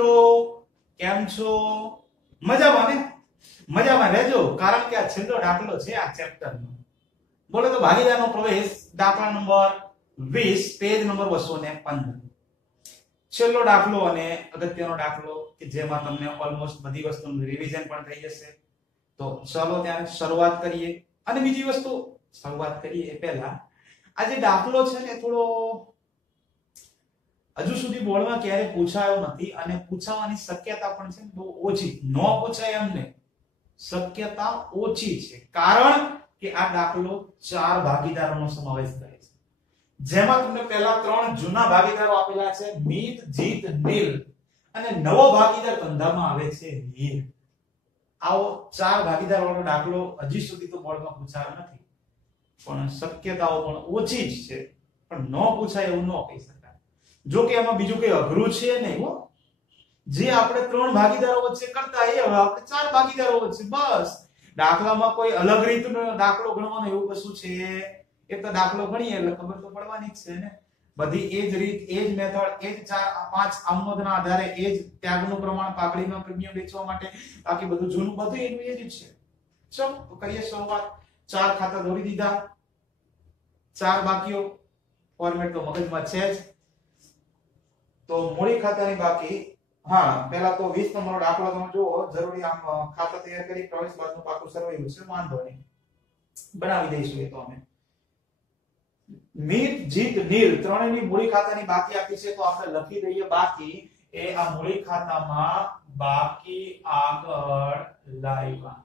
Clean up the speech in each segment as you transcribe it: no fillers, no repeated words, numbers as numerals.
મિત્રો, કેમ છો? મજામાં ને? મજામાં રહેજો, કારણ કે આ છેલ્લો દાખલો છે આ ચેપ્ટરનો. બોલો તો ભાગીદારનો પ્રવેશ, દાખલા નંબર 20, પેજ નંબર 215. છેલ્લો દાખલો અને અગત્યનો દાખલો કે જેમાં તમને ઓલમોસ્ટ બધી વસ્તુનું રિવિઝન પણ થઈ જશે. તો ચાલો ત્યારે શરૂઆત કરીએ. અને બીજી વસ્તુ શરૂઆત કરીએ એ પહેલા આ જે દાખલો છે ને થોડો હજુ સુધી બોર્ડમાં ક્યારે પૂછાયો નથી અને પૂછાવાની શક્યતા પણ છે બહુ ઓછી. નો પૂછાય એમને શક્યતા ઓછી છે, કારણ કે આ દાખલો 4 ભાગીદારોનો સમાવેશ કરે છે, જેમાં તમને પહેલા 3 જૂના ભાગીદારો આપેલા છે, મિત, જીત, નીલ, અને નવો ભાગીદાર ધંધામાં આવે છે નીલ. આવો 4 ભાગીદાર વાળો દાખલો હજી સુધી તો બોર્ડમાં પૂછાયો નથી, પણ શક્યતાઓ પણ ઓછી જ છે. પણ નો પૂછાય એવું ન કહી શકાય. જો કે એમાં બીજું કઈ અઘરું છે નહીં હો. જે આપણે 3 ભાગીદારો વચ્ચે કરતા એ હવે આપણે 4 ભાગીદારો વચ્ચે, બસ. દાખલામાં કોઈ અલગ રીતનો દાખલો ગણવાનો એવું કશું છે? એ તો દાખલો ગણીએ એટલે ખબર તો પડવાની જ છે ને. બધી એ જ રીત, એ જ મેથડ, એ જ 4-5 આમોદના આધારે એ જ ત્યાગનું પ્રમાણ, પાઘડીનો પ્રીમિયમ વેચવા માટે, બાકી બધું જૂનું બધું એનું એ જ છે. ચલો તો કરીએ શરૂઆત. 4 ખાતા દોરી દીધા, 4 બાકીઓ. ફોર્મેટ તો મગજમાં છે જ. તો મૂડી ખાતાની બાકી, હા પહેલા તો 20 નંબરનો દાખલો તમે જુઓ, જરૂરી આમ ખાતા તૈયાર કરી પ્રવેશ બાદનું પાકું સરવાયું છે, વાંધો નહીં, બનાવી દઈશું એ તો અમે. મિત, જીત, નીલ ત્રણેયની મૂડી ખાતાની બાકી આપી છે, તો આપણે લખી દઈએ બાકી. એ આ મૂડી ખાતામાં બાકી આગળ લાવ્યા.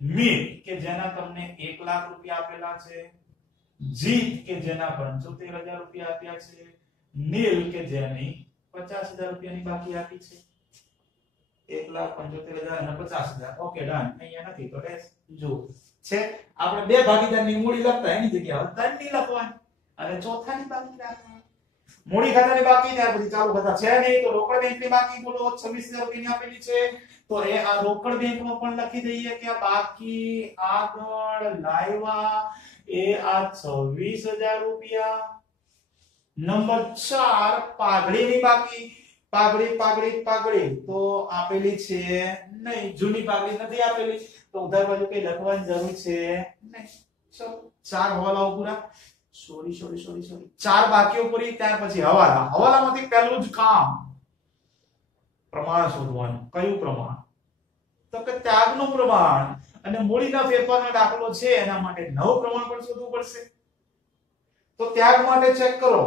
મિત કે જેના તમને 1 લાખ રૂપિયા આપેલા છે, જીત કે જેના 75000 રૂપિયા આપ્યા છે, નીલ કે જેની 50000 રૂપિયાની બાકી આપી છે. 1,75,000 અને 50,000. Okay done. અહીંયા નથી તો રેસ જો છે. આપણે બે ભાગીદારની મૂડી લખતા એની જગ્યાએ 3 ની લખવાની અને ચોથાની બાકી રાખવાની. મૂડી ખાતાની બાકી ત્યાર પછી ચાલુ ખાતા છે નહીં, તો રોકડ બેંકની બાકી બોલો 26,000 રૂપિયાની આપેલી છે, તો એ આ રોકડ બેંકમાં પણ લખી દઈએ કે આ બાકી આગળ લાવ્યા એ આ 26,000 રૂપિયા. નંબર 4 પાઘડીની બાકી, પાઘડી તો આપેલી છે નહીં, જૂની પાઘડી નથી આપેલી, તો ઉધાર બાજુ કઈ લખવાની જરૂર છે નહીં. ચલો 4 હવાલાઓ પૂરા. સોરી 4 બાકીઓ પૂરી. ત્યાર પછી હવાલામાંથી પહેલું જ કામ પ્રમાણ શોધવાનું. કયું પ્રમાણ? તો કે ત્યાગનું પ્રમાણ. અને મૂડીના ફેરફારનો દાખલો છે, એના માટે નવું પ્રમાણ પણ શોધવું પડશે. તો ત્યાગ માટે ચેક કરો.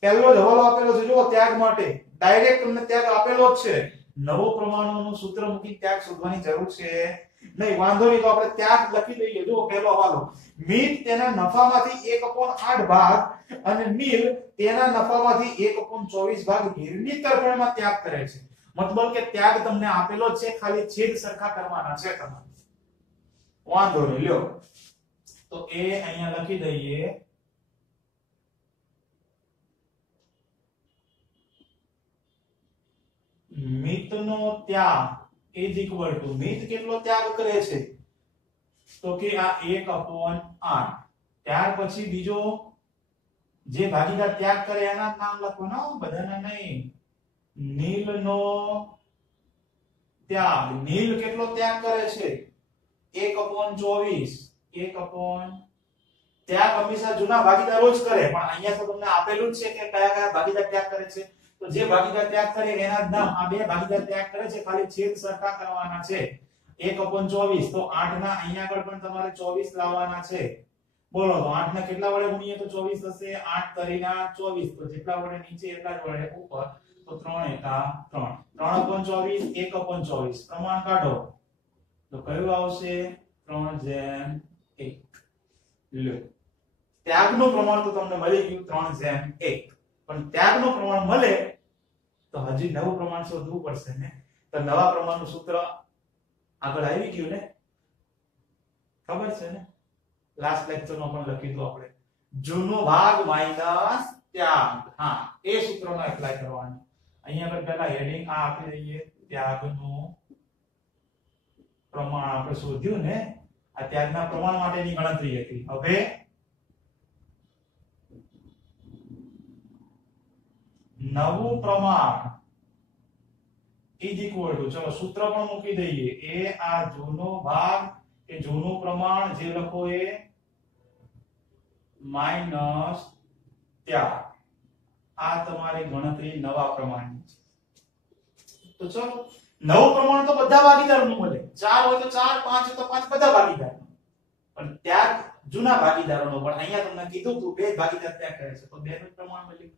પહેલો જ હવાલો આપેલો છે, જુઓ ત્યાગ માટે ડાયરેક્ટ તમને ત્યાગ આપેલો જ છે. નવો પ્રમાણોનું સૂત્ર મૂકી ત્યાગ શોધવાની જરૂર છે નહીં, વાંધો નહીં. તો આપણે ત્યાગ લખી દઈએ. જુઓ પહેલો હવાલો, મિત તેના નફામાંથી 1/8 ભાગ અને નીલ તેના નફામાંથી 1/24 ભાગ ગીરની તરફેણમાં ત્યાગ કરે છે. મતલબ કે ત્યાગ તમને આપેલો જ છે, ખાલી છેદ સરખા કરવાના છે તમારે. વાંધો નહીં, લ્યો તો એ અહીંયા લખી દઈએ. મિતનો ત્યાગ ઇઝ ઇક્વલ ટુ, મિત કેટલો ત્યાગ કરે છે? તો કે આ 1/8. ત્યાર પછી બીજો જે ભાગીદાર ત્યાગ કરે એના નામ લખવાના, બધાના નહીં. નીલનો ત્યાગ, નીલ કેટલો ત્યાગ કરે છે? 1/24. ત્યાગ હંમેશા જૂના ભાગીદારો જ કરે, પણ અહીંયા તો તમને આપેલું જ છે કે કયા કયા ભાગીદાર ત્યાગ કરે છે. તો જે ભાગીદાર ત્યાગ કરે એના જ નામ. આ બે ભાગીદાર ત્યાગ કરે છે, ખાલી છેદ સરખા કરવાના છે. 1/24. તો 8 ના અહીંયા આગળ પણ તમારે 24 લાવવાના છે. બોલો તો 8 ના કેટલા વડે ગુણીએ તો 24 થશે? 8 તરીના 24. તો જેટલા વડે નીચે એટલા જ વડે ઉપર. તો 3 એકા 3. 3/24, 1/24. પ્રમાણ કાઢો તો કયું આવશે? 3/1. લો, ત્યાગનું પ્રમાણ તો તમને મળી ગયું 3/1. પણ ત્યાગનું પ્રમાણ મળે તો હજી નવું પ્રમાણ શોધવું પડશે ને. તો નવા પ્રમાણનું સૂત્ર આગળ આવી ગયું ને, ખબર છે ને? લાસ્ટ લેક્ચરમાં પણ લખ્યું હતું આપણે, જૂનો ભાગ માઈનસ ત્યાગ. હા, એ સૂત્રનો એપ્લાય કરવાનું. અહીંયા આગળ પહેલા હેડિંગ આ આપી દઈએ, ત્યાગનું પ્રમાણ આપણે શોધ્યું ને. આ ત્યાગના પ્રમાણ માટેની ગણતરી હતી. હવે નવું પ્રમાણ ઇઝ ઇક્વલ ટુ, ચલો સૂત્ર પણ મૂકી દઈએ, એ આ જૂનો ભાગ કે જૂનું પ્રમાણ જે લખો એ માઈનસ ત્યાગ. આ તમારી ગણતરી નવા પ્રમાણની છે. તો ચલો નવું પ્રમાણ તો બધા ભાગીદારોનું મળે, 4 હોય તો 4, 5 હોય તો 5, બધા ભાગીદારો. પણ ત્યાગ જૂના ભાગીદારોનો, પણ અહીંયા તમને કીધું કે બે ભાગીદાર ત્યાગ કરે છે તો બેનું પ્રમાણ મળ્યું.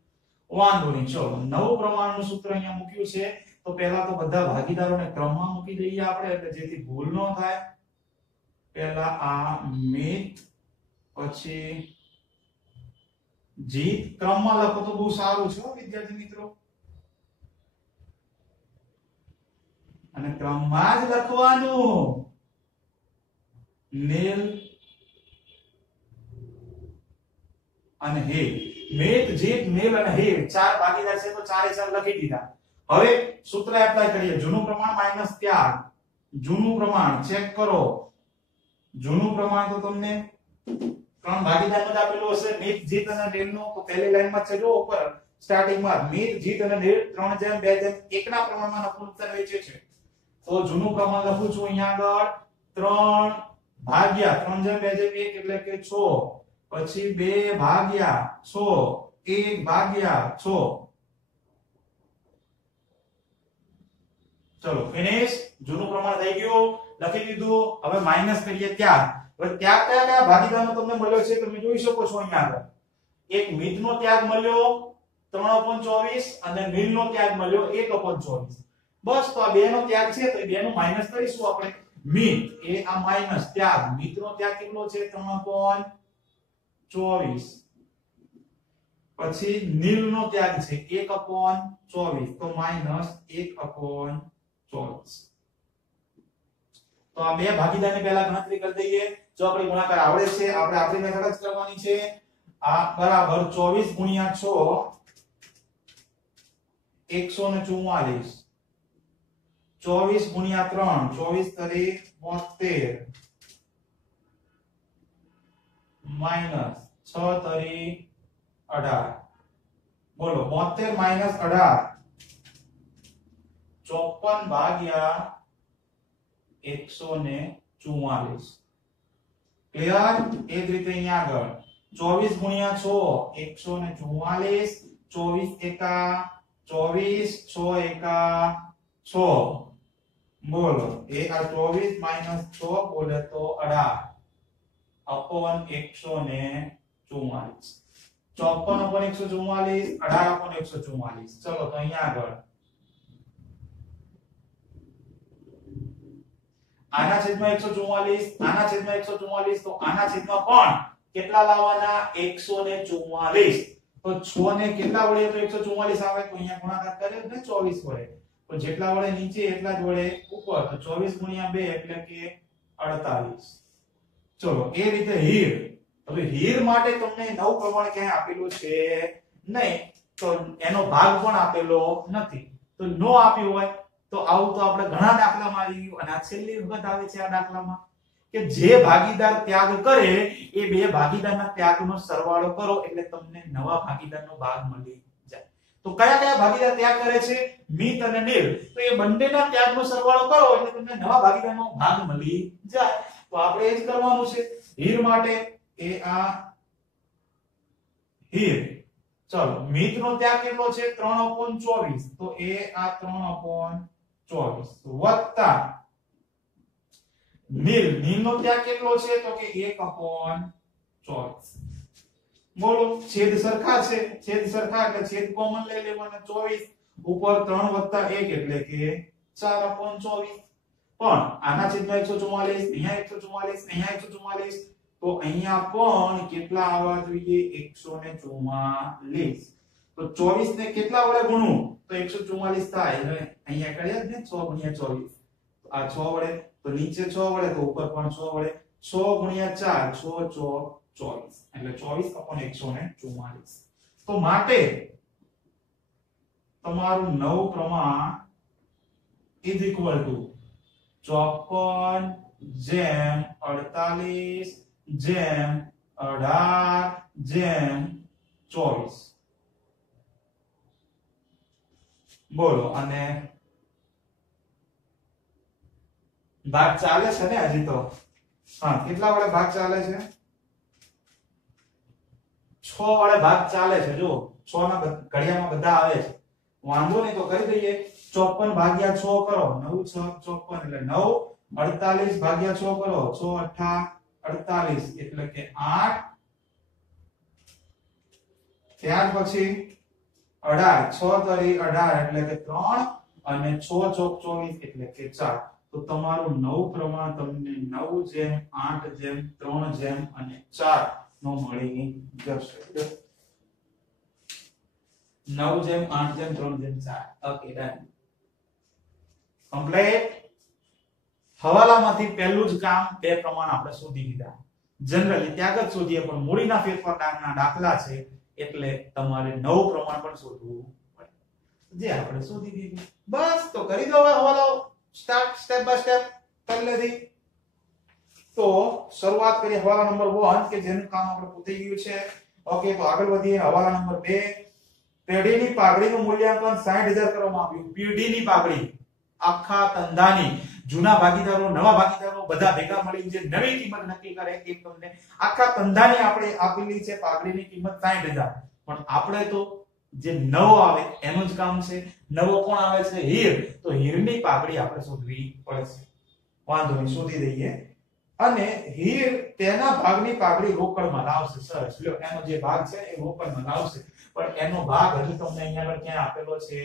વાંધો નહીં, ચલો નવું પ્રમાણનું સૂત્ર અહીંયા મૂક્યું છે. તો પહેલા તો બધા ભાગીદારોને ક્રમમાં મૂકી દઈએ આપણે, એટલે જેથી ભૂલ ન થાય. પહેલા આ મિત, પછી જીત. ક્રમમાં લખો તો બહુ સારું છે વિદ્યાર્થી મિત્રો, અને ક્રમમાં જ લખવાનું. નીલ અને હે. મિત, જીત, નીલ અને હે ચાર ભાગીદાર છે તો ચારે ચાર લખી દીધા. હવે સૂત્ર એપ્લાય કરીએ. જૂનું પ્રમાણ માઈનસ ત્યાગ. જૂનું પ્રમાણ ચેક કરો. જૂનું પ્રમાણ તો તમને ત્રણ ભાગીદાર માં આપેલું હશે, મિત, જીત અને નીલ નું. તો પહેલી લાઈનમાં છે જો ઉપર સ્ટાર્ટિંગ માં મિત, જીત અને નીલ 3:2:1 ના પ્રમાણમાં નપુંસકતા વહેંચે છે. તો જૂનું પ્રમાણ લખું છું અહીંયા આગળ 3 ભાગ્યા 3:2:1 એટલે કે 6, પછી 2 ભાગ્યા 6, 1 ભાગ્યા 6. ચલો ફિનિશ. જૂનું પ્રમાણ થઈ ગયું, લખી દીધું. હવે માઈનસ કરીએ ત્યાગ. હવે ત્યાગ કયા કયા ભાગીદારનો તમને મળ્યો છે તમે જોઈ શકો છો અહીંયા આગળ. એક મિતનો ત્યાગ મળ્યો 3/24 અને નીલનો ત્યાગ મળ્યો 1/24. બસ તો આ બે નો ત્યાગ છે તો બે નું માઈનસ કરીશું આપણે. મિત એ આ માઈનસ ત્યાગ, મિતનો ત્યાગ કેટલો છે 3/24. પછી નીલનો ત્યાગ છે 1/24 તો માઈનસ 1/24. તો આ બે ભાગીદારની પહેલા ગણતરી કરી દઈએ. જો આપણે ગુણાકાર આવડે છે, આપણે આપણી મેથડ જ કરવાની છે. આ બરાબર 24 ગુણ્યા 6 144. 24 ગુણ્યા 3 24 તરી 72 માઈનસ 6 તરી 18. બોલો 72 માઈનસ 18 54 ભાગ્યા 144. ક્લિયર? એ જ રીતે અહીંયા આગળ 24 ગુણ્યા 6 144. 24 એકા 24, 6 એકા 6. બોલો એ આ 24 માઈનસ 6 બોલે તો 18 અપોન 144. 54 upon 144, 18 upon 144. ચલો તો અહીંયા આગળ આના છેદમાં 144, આના છેદમાં 144, તો આના છેદમાં પણ કેટલા લાવવાના 144. તો 6 ને કેટલા વડે તો 144 આવે, તો અહીંયા ગુણાકાર કરે ને 24 વડે. તો જેટલા વડે નીચે એટલા જ વડે ઉપર, તો 24 ગુણ્યા 2 એટલે કે 48. ચલો એ રીતે હીર. હવે હીર માટે તમને નવું પ્રમાણ ક્યાંય આપેલું છે નહીં, તો એનો ભાગ પણ આપેલો નથી. તો નો આપ્યું હોય તો આવું તો આપણે ઘણા દાખલામાં આવ્યું, અને આ છેલ્લી વખત આવે છે આ દાખલામાં કે જે ભાગીદાર ત્યાગ કરે એ બે ભાગીદારના ત્યાગનો સરવાળો કરો એટલે તમને નવા ભાગીદારનો ભાગ મળી જાય. તો કયા કયા ભાગીદાર ત્યાગ કરે છે? મિત અને નીલ. તો એ બંનેના ત્યાગનો સરવાળો કરો એટલે તમને નવા ભાગીદારનો ભાગ મળી જાય. તો આપણે એ જ કરવાનું છે. હીર માટે એ આ હીર. ચલો મિતનો ત્યાગ કેટલો છે 3/24, તો એ આ 3/24 વત્તા નીલનો ત્યાગ કેટલો છે તો કે 1/24. બોલો છેદ સરખા છે, છેદ સરખા એટલે છેદ કોમન લઈ લેવાનો. 24 ઉપર 3 વત્તા 1 એટલે કે 4/24. પણ આના છેદમાં 144, અહીંયા 144, અહીંયા 144, તો અહીંયા પણ કેટલા આવવા જોઈએ 144. તો 24 ને કેટલા વડે ગુણવું તો 144 થાય. એટલે અહીંયા કર્યા જ ને 6 ગુણ્યા 24, આ 6 વડે, તો નીચે 6 વડે તો ઉપર પણ 6 વડે. 6 ગુણ્યા 4 6 24 એટલે 24/144. તો માટે તમારું નવું પ્રમાણ ઇઝ ઇક્વલ ટુ 54/18/24. બોલો અને ભાગ ચાલે છે ને હજી તો. હા, કેટલા વડે ભાગ ચાલે છે? 6 વડે ભાગ ચાલે છે. જો 6 ના ઘડિયામાં બધા આવે છે. વાંધો નહીં તો કરી દઈએ. 54 ભાગ્યા 6 કરો. 9 6 54 એટલે 9. 48 ભાગ્યા 6 કરો. 6 8 48 એટલે કે 8. ત્યાર પછી 18 6 તરી 18 એટલે કે 3 અને 6 ચોક 24 એટલે કે 4. તો તમારું નવું પ્રમાણ તમને 9:8:3 અને 4 નો મળી જશે. 9:8:3:4. Okay, done. કમ્પ્લીટ. હવાલામાંથી પહેલું જ કામ બે પ્રમાણ આપણે શોધી લીધા. જનરલી ત્યાં જ શોધીએ પણ મૂડીના ફેરફારના દાખલા છે એટલે તમારે નવું પ્રમાણ પણ શોધવું પડે, જે આપણે શોધી દીધું. બસ તો કરી દો હવે હવાલાઓ સ્ટાર્ટ સ્ટેપ બાય સ્ટેપ પહેલેથી. તો શરૂઆત કરીએ હવાલા નંબર 1 કે જેનું કામ આપણે પૂરી ગયું છે. ઓકે, તો આગળ વધીએ. હવાલા નંબર 2. પેઢીની પાઘડીનું મૂલ્યાંકન 60000 કરવામાં આવ્યું. પેઢીની પાઘડી આખા ધંધાની જૂના ભાગીદારો નવા ભાગીદારો બધા ભેગા મળીને જે નવી કિંમત નક્કી કરે એ તમને આખા ધંધાની આપણે આપેલી છે પાઘડીની કિંમત 60000. પણ આપણે તો જે નવો આવે એનું જ કામ છે. નવો કોણ આવે છે? હીર. તો હીરની પાઘડી આપણે શોધવી પડશે. વાંધો નહીં, શોધી દઈએ. અને હીર તેના ભાગની પાઘડી રોકડમાં લાવશે. સરસ, લ્યો એનો જે ભાગ છે એ રોકડમાં લાવશે. પણ એનો ભાગ હજુ તમને અહીંયા આગળ ક્યાં આપેલો છે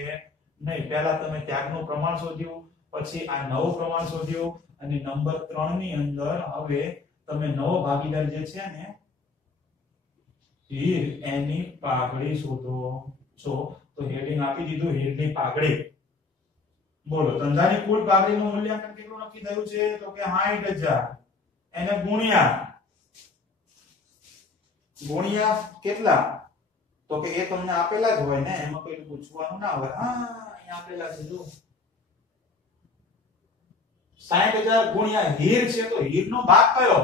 નહીં. પહેલા તમે ત્યાગનું પ્રમાણ શોધ્યું, પછી આ નવું પ્રમાણ શોધ્યું અને નંબર 3 ની અંદર હવે તમે નવો ભાગીદાર જે છે ને હીર એની પાઘડી શોધો છો. તો હેડિંગ આપી દીધું હીરની પાઘડી. બોલો ધંધાની કુલ પાઘડીનું મૂલ્યાંકન કેટલું નક્કી થયું છે? તો કે 60000 એને ગુણ્યા કેટલા? તો કે એ તમને આપેલા જ હોય ને, એમાં કોઈ પૂછવાનું ના હોય. હા, અહીંયા આપેલા છે જો 60000 ગુણ્યા હીર છે. તો હીરનો ભાગ કયો?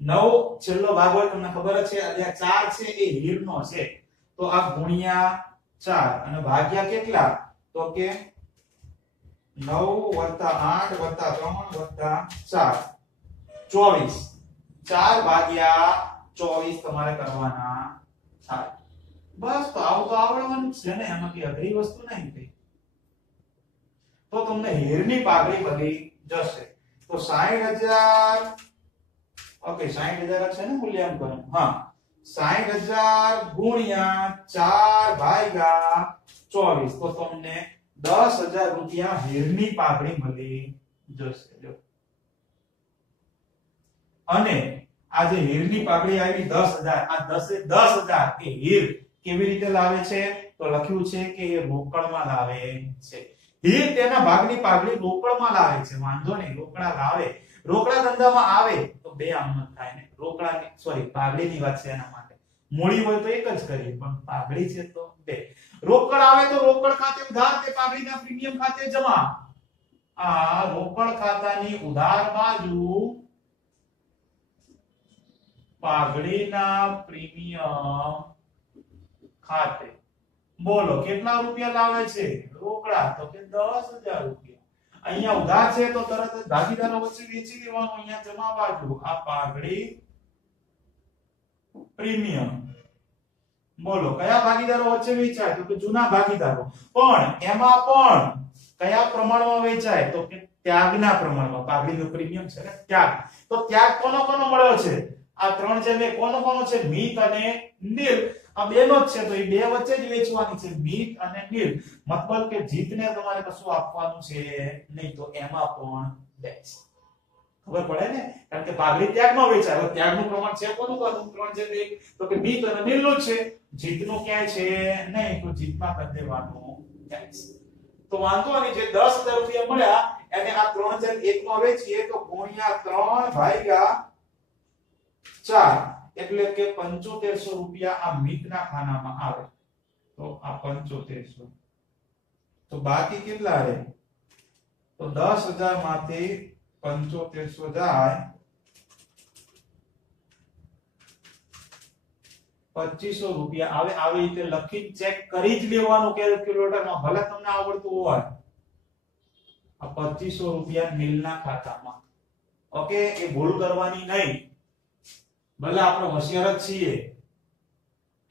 9 છેલ્લો ભાગ હોય તમને ખબર જ છે. આ 4 છે એ હીરનો છે. તો આ ગુણ્યા 4 અને ભાગ્યા કેટલા? તો કે 9 + 8 + 3 + 4 24. 4 ભાગ્યા 24 તમારે કરવાના થાય. બસ તો આવું તો આવડવાનું છે ને, એમાં કઈ અઘરી વસ્તુ નહીં કઈ. તો તમને હીરની પાઘડી મળી જશે. તો 60000. ઓકે, 60000 છે ને મૂલ્યાંકન. હા, 60000 ગુણ્યા 4 ભાગ્યા 24 તો તમને 10000 રૂપિયા હીરની પાઘડી મળી જશે. જો અને આ જે હીરની પાઘડી આવી 10000, આ 10000 કે હીર કેવી રીતે લાવે છે? તો લખ્યું છે કે એ રોકડમાં લાવે છે. હીર તેના ભાગની પાઘડી રોકડમાં લાવે છે. વાંધો નહીં, રોકડા લાવે. રોકડા ધંધામાં આવે તો બે આમ થાય ને. રોકડાની સોરી પાઘડીની વાત છે એના માટે. મૂડી હોય તો એક જ કરીએ, પણ પાઘડી છે તો બે. રોકડ આવે તો રોકડ ખાતે ઉધાર તે પાઘડીના પ્રીમિયમ ખાતે જમા. આ રોકડ ખાતાની ઉધાર બાજુ પાઘડીના પ્રીમિયમ ખાતે. બોલો કેટલા રૂપિયા લાવે છે? રોકડા. તો કે 10000 રૂપિયા. અહીંયા ઉધાર છે તો તરત જ ભાગીદારો વચ્ચે વેચી દેવાનું. અહીંયા જમા બાજુ આ પાઘડી પ્રીમિયમ. બોલો કયા ભાગીદારો વચ્ચે વેચાય? તો કે જૂના ભાગીદારો. પણ એમાં પણ કયા પ્રમાણમાં વેચાય? તો કે ત્યાગના પ્રમાણમાં. પાઘડીનું પ્રીમિયમ છે ને ત્યાગ. તો ત્યાગ કોનો કોનો મળ્યો છે? આ 3 છે બે કોનો કોનો છે? મિત અને નીલ. આ બેનો જ છે તો એ બે વચ્ચે જ વેચવાની છે, મિત અને નીલ. મતલબ કે જીતને તમારે કશું આપવાનું છે નહીં, તો એમાં પણ બેસ. ખબર પડે ને? કારણ કે પાઘડી ત્યાગમાં વેચાય. હવે ત્યાગનું પ્રમાણ છે કોનું કોનું? 3 છે બે. તો કે મિત અને નીલનું છે. જીતનું ક્યાંય છે નહીં, તો જીતમાં કરી દેવાનું બેસ. તો વાંધો નહીં, જે 10000 રૂપિયા મળ્યા એને આ 3/1 માં વેચીએ તો ગુણ્યા 3 ભાગ્યા 4 એટલે કે 7500 રૂપિયા આ મિતના ખાનામાં આવે. તો આ 7500. તો બાકી કેટલા રહે? તો 10000 માંથી 7500 જાય 2500 રૂપિયા આવે. આવી રીતે લખી ચેક કરી જ લેવાનું કેલ્ક્યુલેટરમાં, ભલે તમને આવડતું હોય. આ 2500 રૂપિયા નીલના ખાતામાં ઓકે, એ ભૂલ કરવાની નહીં, ભલે આપણે હોશિયાર જ છીએ.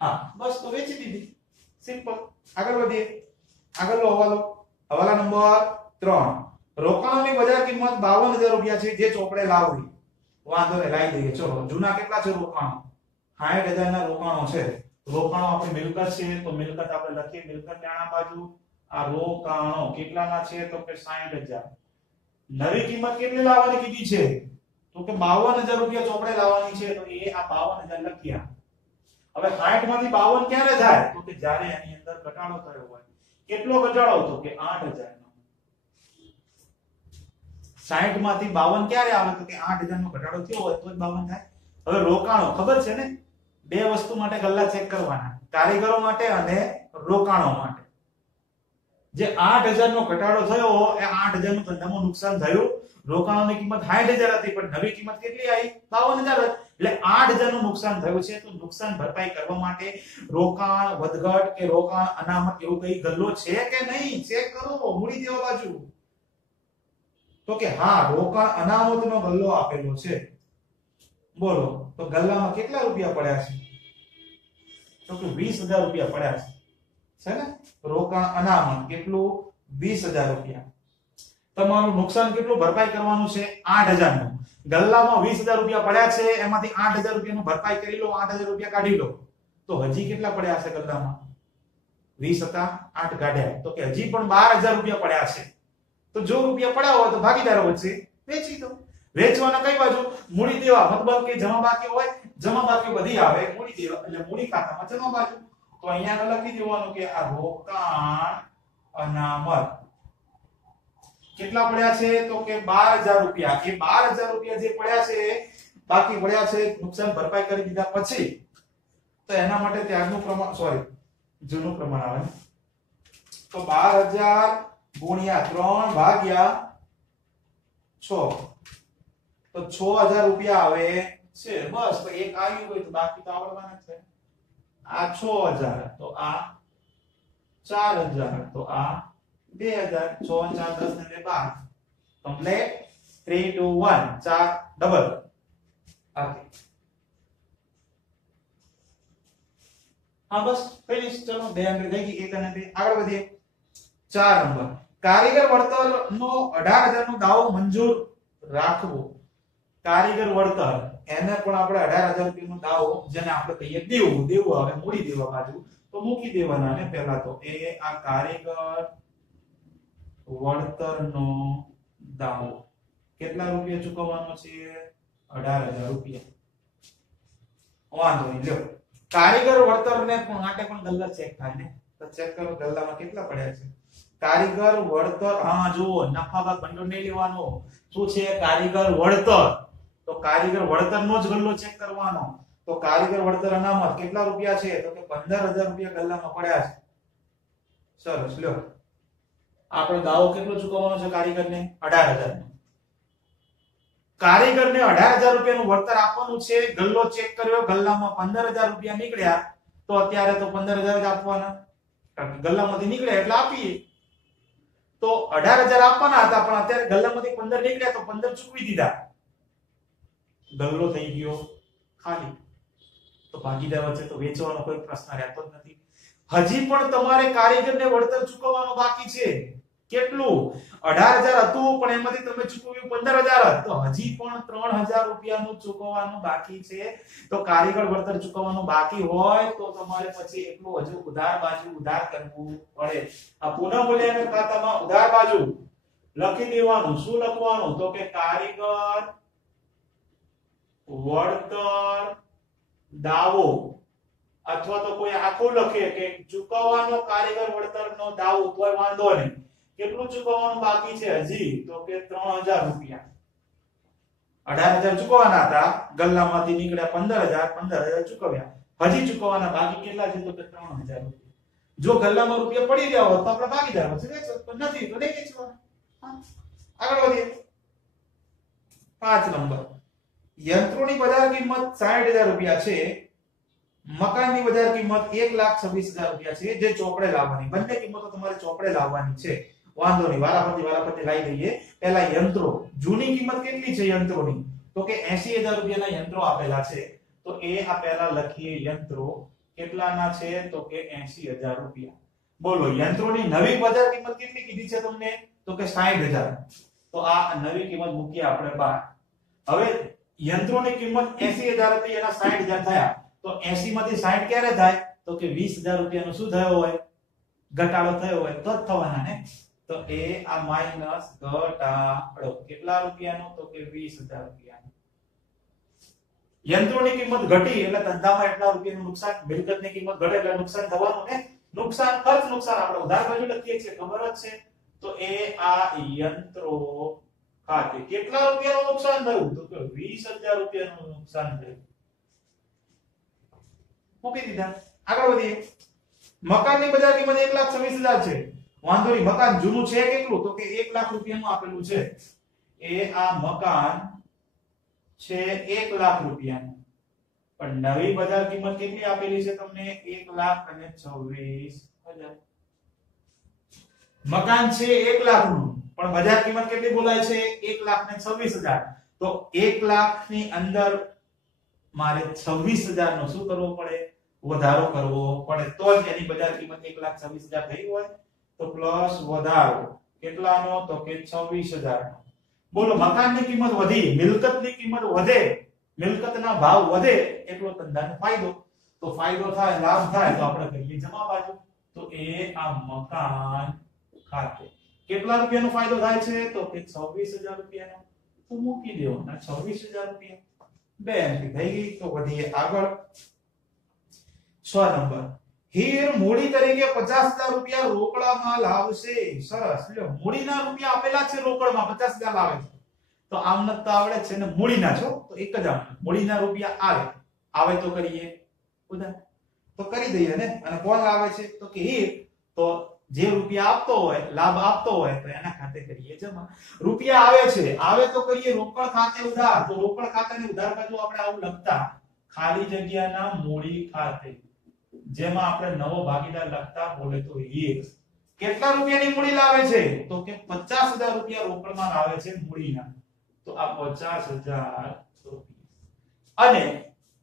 હા બસ, તો વેચી દીધી, સિમ્પલ. આગળ વધીએ. આગળનો હવાલો, હવાલા નંબર 3. રોકાણોની બજાર કિંમત 52,000 રૂપિયા છે, જે ચોપડે લાવવી. વાંધો નહીં, લાવી દઈએ. ચલો, જૂના કેટલા છે રોકાણો? 60,000 ના રોકાણો છે. રોકાણો આપણી મિલકત છે, તો મિલકત આપણે લખીએ, મિલકત ડાણા બાજુ. આ રોકાણો કેટલાના છે? તો કે 60,000. નવી કિંમત કેટલી લાવવાની કીધી છે? તો કે 52,000 રૂપિયા ચોપડે લાવવાની છે, તો એ આ 52,000 લખ્યા. હવે 60 માંથી 52 ક્યારે થાય? તો કે જ્યારે એની અંદર ઘટાડો થયો હોય. કેટલો ઘટાડો? તો કે 8,000 નો. 60 માંથી 52 ક્યારે આવે? તો કે 8,000 નો ઘટાડો થયો હોય તો જ 52 થાય. હવે રોકાણો ખબર છે ને, બે વસ્તુ માટે ગલ્લા ચેક કરવાના, કારીગરો માટે અને રોકાણો માટે. જે 8,000 નો ઘટાડો થયો એ 8,000 નું ધંધામાં નુકસાન થયું. રોકાણોની કિંમત 60,000 હતી, પણ નવી કિંમત કેટલી આવી? 52,000. એટલે 8,000 નું નુકસાન થયું છે. તો નુકસાન ભરપાઈ કરવા માટે રોકાણ વધઘટ કે રોકાણ અનામત એવું કઈ ગલ્લો છે કે નહીં? ચેક કરો મૂડી દેવા બાજુ. તો કે હા, રોકાણ અનામતનો ગલ્લો આપેલો છે. બોલો, તો ગલ્લામાં કેટલા રૂપિયા પડ્યા છે? તો કે 20,000 રૂપિયા પડ્યા છે ને? રોકાણ અનામત કેટલું? 20,000 રૂપિયા. તમારું નુકસાન કેટલું ભરપાઈ કરવાનું છે? 8,000 નું. ગલ્લામાં 20,000 રૂપિયા પડ્યા છે, એમાંથી 8,000 રૂપિયાનું ભરપાઈ કરી લો, 8,000 રૂપિયા કાઢી લો. તો હજી કેટલા પડ્યા છે ગલ્લામાં? 20 હતા, 8 કાઢ્યા, તો કે હજી પણ 12,000 રૂપિયા પડ્યા છે. તો જો રૂપિયા પડ્યા હોય તો ભાગીદારો વચ્ચે વેચી દો. વેચવાના કઈ બાજુ? મૂડી દેવા, મતલબ કે જમા બાકી હોય, જમા બાકી બધી આવે મૂડી દેવા, એટલે મૂડી ખાતામાં જમા બાજુ. તો અહીંયા લખી દેવાનું કે આ રોકાણ અનામત કેટલા પડ્યા છે? તો કે 12,000 રૂપિયા. એ 12,000 રૂપિયા જે પડ્યા છે, બાકી પડ્યા છે, નુકસાન ભરપાઈ કરી દીધા પછી, તો એના માટે ત્યારનું પ્રમાણ, સોરી જૂનું પ્રમાણ આવે. તો 12,000 ગુણ્યા 3 ભાગ્યા 6, તો 6,000 રૂપિયા આવે છે. બસ, તો એક આવ્યું હોય તો બાકી તો આવડવાના છે. આ 6,000, તો આ 4,000, તો આ 2,000. 6 4 10 ને 12. કમ્પ્લીટ. 3 2 1 4 ડબલ. ઓકે, હા બસ ફિનિશ. ચલો, બે અંક થઈ ગઈ, 1 અને 2. આગળ વધીએ. 4 નંબર. કારીગર વળતરનો 18,000 નો દાવો મંજૂર રાખવો. કારીગર વળતર, એને પણ આપણે 18,000 રૂપિયાનો દાવો, જેને આપણે કહીએ દેવું, દેવું આવે મૂડી દેવા બાજુ, તો મૂકી દેવાના ને. પહેલા તો એ આ કારીગર વળતરનો દાવો કેટલા રૂપિયા ચૂકવવાનો છે? 18,000 રૂપિયા. વાંધો નહીં, લ્યો. કારીગર વળતરને માટે પણ ગલ્લા ચેક થાય ને, તો ચેક કરો ગલ્લામાં કેટલા પડ્યા છે. કારીગર વળતર, હા જુઓ, નફા ભાગ ભંડોળ નહીં લેવાનો. શું છે? કારીગર વળતર. તો કારીગર વળતરનો જ ગલ્લો ચેક કરવાનો. તો કારીગર વળતર અનામત કેટલા રૂપિયા છે? તો કે 15,000 રૂપિયા ગલ્લામાં પડ્યા છે. સરસ, લ્યો. આપણે દાવો કેટલો ચૂકવવાનો છે કારીગરને? 18,000 નો. કારીગરને 18,000 રૂપિયાનું વળતર આપવાનું છે. ગલ્લો ચેક કર્યો, ગલ્લામાં 15,000 રૂપિયા નીકળ્યા, તો અત્યારે તો 15,000 જ આપવાના. ગલ્લામાંથી નીકળ્યા એટલે આપીએ. તો 18,000 આપવાના હતા, પણ અત્યારે ગલ્લામાંથી 15 નીકળ્યા, તો 15 ચૂકવી દીધા. ગલ્લો થઈ ગયો ખાલી. તો ભાગીદાર વચ્ચે તો વેચવાનો કોઈ પ્રશ્ન રહેતો જ નથી. હજી પણ તમારે કારીગરને વળતર ચૂકવવાનું બાકી છે. કેટલું? 18,000 હતું, પણ એમાંથી તમે ચૂકવ્યું 15,000. તો હજી પણ 3,000 રૂપિયાનું ચૂકવવાનું બાકી છે. તો કારીગર વળતર ચૂકવવાનું બાકી હોય તો તમારે પછી એટલું હજુ ઉધાર બાજુ ઉધાર કરવું પડે. આ પુનઃ મૂલ્યાંકન ખાતામાં ઉધાર બાજુ લખી દેવાનું. શું લખવાનું? તો કે કારીગર વળતર દાવો, અથવા તો કોઈ આખું લખે કે ચૂકવવાનો કારીગર વળતરનો દાવો, કોઈ વાંધો નહીં. કેટલું ચૂકવવાનું બાકી છે હજી? તો કે 3,000 રૂપિયા. 18,000 ચૂકવવાના હતા, ગલ્લામાંથી નીકળ્યા 15,000, 15,000 ચૂકવ્યા. હજી ચૂકવવાના બાકી કેટલા છે? તો કે 3,000 રૂપિયા. જો ગલ્લામાં રૂપિયા પડી ગયા હોત તો આપણે ભાગીદાર વચ્ચે વેચો, પણ નથી તો નહીં વેચવાના. આગળ વધીએ. 5 નંબર. યંત્રોની બજાર કિંમત 60,000 રૂપિયા છે. મકાનની બજાર કિંમત 1,26,000 રૂપિયા છે, જે ચોપડે લાવવાની. બંને કિંમતો તમારે ચોપડે લાવવાની છે. વાંધો નહીં, વારાફરતી લાવી દઈએ. પહેલા યંત્રો, જૂની કિંમત કેટલી છે યંત્રોની? તો કે 80000 રૂપિયાના યંત્રો આપેલા છે. તો એ આ પહેલા લખીએ. યંત્રો કેટલાના છે? તો કે 80000 રૂપિયા. બોલો યંત્રોની નવી બજાર કિંમત કેટલી કીધી છે તમને? તો કે 60000. તો આ નવી કિંમત મૂકીએ આપણે બહાર. હવે યંત્રોની કિંમત 80000 હતી, એના 60000 થયા. તો 80 માંથી 60 ક્યારે થાય? તો કે 20000 રૂપિયાનો શું થયો હોય? ઘટાડો થયો હોય તો જ થવાના ને. તો એ આ માઈનસ ઘટાડો કેટલા રૂપિયાનો? તો કે 20000 રૂપિયાનો. યંત્રોની કિંમત ઘટી એટલે ધંધામાં એટલા રૂપિયાનું નુકસાન, મિલકતની કિંમત ઘટે એટલે નુકસાન થવાનું ને. નુકસાન ખર્ચ નુકસાન આપણે ઉધાર બાજુ લખીએ છીએ, ખબર જ છે. તો એ આ યંત્રો ખાતે કેટલા રૂપિયાનું નુકસાન થયું? તો કે 20000 રૂપિયાનું નુકસાન થયું. મૂકી દીધા. આગળ વધીએ. મકાનની બજાર કિંમત 1,26,000 છે. વાંધો નહીં, મકાન જૂનું છે કેટલું? તો કે 1 લાખ રૂપિયાનું આપેલું છે. એ આ મકાન છે 1 લાખ રૂપિયાનું. પણ નવી બજાર કિંમત કેટલી આપેલી છે તમને? 1,26,000. મકાન છે 1 લાખનું, પણ બજાર કિંમત કેટલી બોલાય છે? 1,26,000. તો 1 લાખની અંદર મારે 26,000 નો શું કરવો પડે? વધારો કરવો પડે. તો જ એની બજાર કિંમત 1,26,000 થઈ હોય. તો પ્લસ વધારો કેટલાનો? તો કે 26,000 નો. બોલો મકાનની કિંમત વધી, મિલકતની કિંમત વધે, મિલકતના ભાવ વધે એટલો ધંધાનો ફાયદો. તો ફાયદો થાય, લાભ થાય તો આપણે કરીએ જમા બાજુ. તો એ આ મકાન ખાતે કેટલા રૂપિયાનો ફાયદો થાય છે? તો કે 26,000 રૂપિયાનો. તો મૂકી દેવાના 26,000 રૂપિયા. બે એન્ટ્રી થઈ ગઈ. તો વધીએ આગળ. 6 નંબર. હીર મૂડી તરીકે 50,000 રૂપિયા રોકડામાં લાવશે. સરસ. લ્યો મૂડીના રૂપિયા આપેલા છે, રોકડમાં 50,000 લાવે છે. તો આમને તો આવડે છે ને, મૂડીના છો તો એક જ આમ મૂડીના રૂપિયા આવે તો કરીએ ઉધાર. તો કરી દઈએ ને. અને કોણ લાવે છે? તો કે હીર. તો જે રૂપિયા આપતો હોય, લાભ આપતો હોય તો એના ખાતે કરીએ જમા. રૂપિયા આવે તો કરીએ રોકડ ખાતે ઉધાર. તો રોકડ ખાતાની ઉધાર બાજુ આપણે આવું લખતા, ખાલી જગ્યાના મૂડી ખાતે, જેમાં આપણે નવો ભાગીદાર લખતા બોલે તો હીર. કેટલા રૂપિયાની મૂડી લાવે છે? તો કે 50,000 રૂપિયા રોકડમાં લાવે છે મૂડીના. તો આ 50,000 રૂપિયા. અને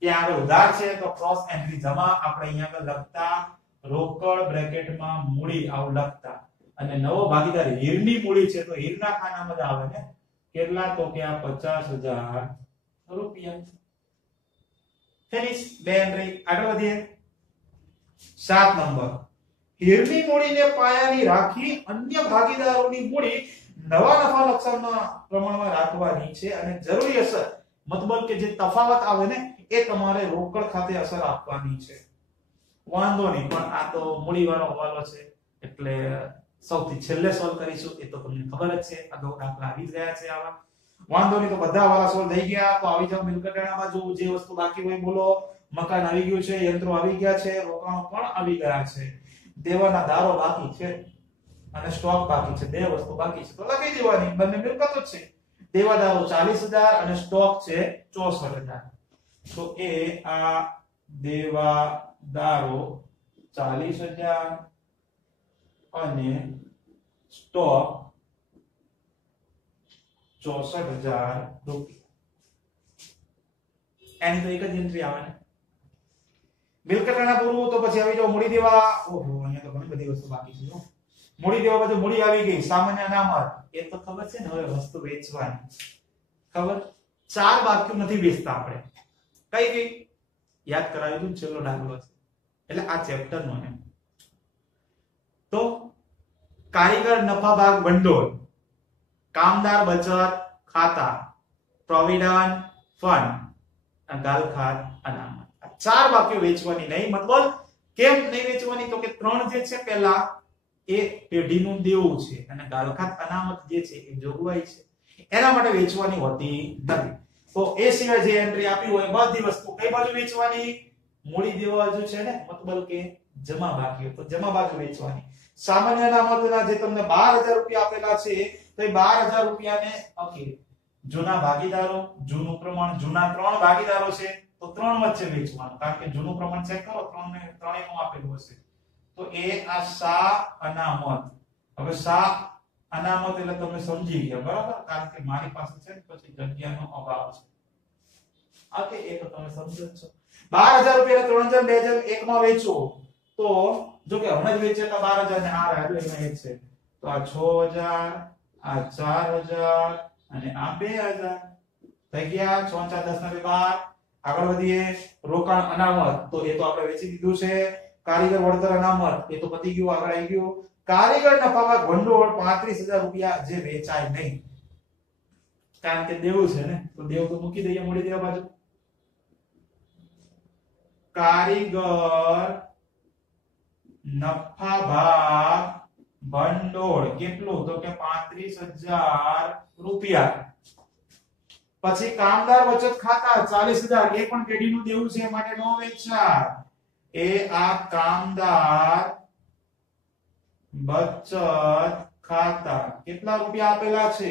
ત્યાં આગળ ઉધાર છે તો ક્રોસ એન્ટ્રી જમા આપણે અહીંયા આગળ લખતા, રોકડ બ્રેકેટમાં મૂડી આવું લખતા. અને નવો ભાગીદાર હીરની મૂડી છે તો હીરના ખાનામાં જ આવે ને. કેટલા? તો કે આ 50,000 રૂપિયા. ફિનિશ. બે એન્ટ્રી. આગળ વધીએ. 7 નંબર. હીરની મૂડીને પાયાની રાખી અન્ય ભાગીદારોની મૂડી નવા નફા નુકસાનના પ્રમાણમાં રાખવાની છે. અને જરૂરી અસર મતલબ કે જે તફાવત આવે ને એ તમારે રોકડ ખાતે અસર આપવાની છે. વાંધો નહીં, પણ આ તો મૂડીવાળો હવાલો છે એટલે સૌથી છેલ્લે સોલ્વ કરીશું. એ તો તમને ખબર જ છે, અગાઉ દાખલા આવી જ ગયા છે આવા. વાંધો નહીં, તો બધા વાળા સોલ્વ થઈ ગયા. તો આવી જાવ મિલકતના બાજુ. જે વસ્તુ બાકી હોય બોલો. મકાન આવી ગયું છે, યંત્રો આવી ગયા છે, રોકાણો પણ આવી ગયા છે, દેવાના દારો બાકી છે અને સ્ટોક બાકી છે. બે વસ્તુ બાકી છે તો લખી દેવાની. બંને મિલકતો જ છે. દેવાદારો 40,000 અને સ્ટોક છે 64,000. તો એ આ દેવાદારો 40,000 અને સ્ટોક 64,000 રૂપિયા. એની તો એક જ એન્ટ્રી આવે ને. મિલકતના પૂરું. તો પછી આવી જાવ મૂડી દેવા. ઓહો, અહીંયા તો ઘણી બધી વસ્તુ બાકી છે. મૂડી દેવા બાજુ મૂડી આવી ગઈ. સામાન્ય અનામત એ તો ખબર છે ને. હવે વસ્તુ વેચવાની ખબર. 4 બાકી નથી વેચતા આપણે. કઈ કઈ યાદ કરાવી દઉં. છેલ્લો દાખલો છે એટલે આ ચેપ્ટર નો એમ. તો કારીગર નફા ભાગ ભંડોળ, કામદાર બચત ખાતા, પ્રોવિડન્ટ ફંડ, ગાલખાત અનામત. 4 બાકીઓ વેચવાની નહીં. મતલબ કેમ નહીં વેચવાની? તો કે 3 જે છે પહેલા એ પેઢીનું દેવું છે અને ગાલખાત અનામત જે છે એ જોગવાઈ છે, એના માટે વેચવાની હોતી નથી. તો એ સિવાય જે એન્ટ્રી આપી હોય બધી વસ્તુ કઈ બાજુ વેચવાની? મૂડી દેવા બાજુ છે ને. મતલબ કે જમા બાકી તો જમા બાજુ વેચવાની. સામાન્ય અનામતના જે તમને 12,000 રૂપિયા આપેલા છે તો એ 12,000 રૂપિયાને ઓકે જૂના ભાગીદારો, જૂનું પ્રમાણ, જૂના 3 ભાગીદારો છે તો 3 વચ્ચે વેચવાનું. કારણ કે જૂનું પ્રમાણ ચેક કરો, 3 ને 3 નું આપેલું હશે. તો એ આ સા અનામત. હવે સા અનામત એટલે તમે સમજી ગયા બરાબર, કારણ કે મારી પાસે છે ને પછી જગ્યાનો અભાવ છે. ઓકે, એ તો તમે સમજો છો. 12000 રૂપિયા 3000 2001 માં વેચો તો જો કે હમણાં જ વેચે તો 12000 ને આ રહ્યો એમાં એક છે તો આ 6000 આ 4000 અને આ 2000 થઈ ગયા. 6 4 10 ના 12. આગળ વધીએ. રોકાણ અનામત તો એ તો આપણે વેચી દીધું છે. કારીગર વળતર અનામત એ તો પતી ગયું, આગળ આવી ગયું. કારીગર નફામાં ભંડોળ 35000 રૂપિયા જે વેચાય નહીં કારણ કે દેવું છે ને, તો દેવું તો મૂકી દઈએ મૂડી દેવા બાજુ. કારીગર નફા ભાગ ભંડોળ કેટલું તો કે 35000 રૂપિયા. પછી કામદાર બચત ખાતા 40000 એ પણ કેડી નું દેવું છે માટે નો વેચાય. એ આ કામદાર બચત ખાતા કેટલા રૂપિયા આપેલા છે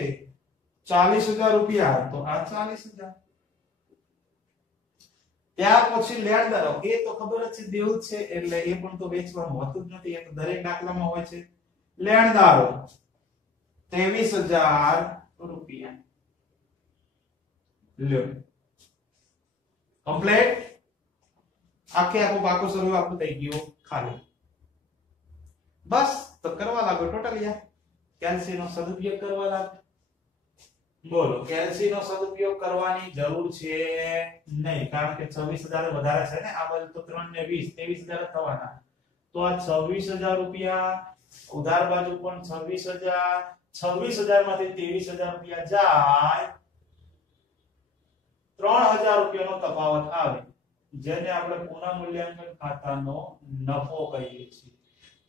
40000 રૂપિયા તો આ 40000. ત્યાર પછી લેણદારો એ તો ખબર જ છે દેવું છે એટલે એ પણ તો વેચવાનું હોતું જ નથી, એ તો દરેક દાખલામાં હોય છે. લેણદારો 23000 રૂપિયા લ્યો કમ્પ્લીટ. આખું બાકુ સર્વે આપણું થઈ ગયું ખાલી. બસ તો કરવા લાગો ટોટલ યાર કેલ્સી નો સદુપયોગ કરવા લાગો. બોલો કેલ્સી નો સદુપયોગ કરવાની જરૂર છે નહીં કારણ કે 26000 વધારે છે ને, આ બાજુ તો 3 ને 20 23000 થવાના. તો આ 26000 રૂપિયા ઉધાર બાજુ પણ 26000 26000 માંથી 23000 રૂપિયા જાય 3000 રૂપિયાનો તફાવત આવે જેને આપણે પુનઃ મૂલ્યાંકન ખાતાનો નફો કહીએ છીએ.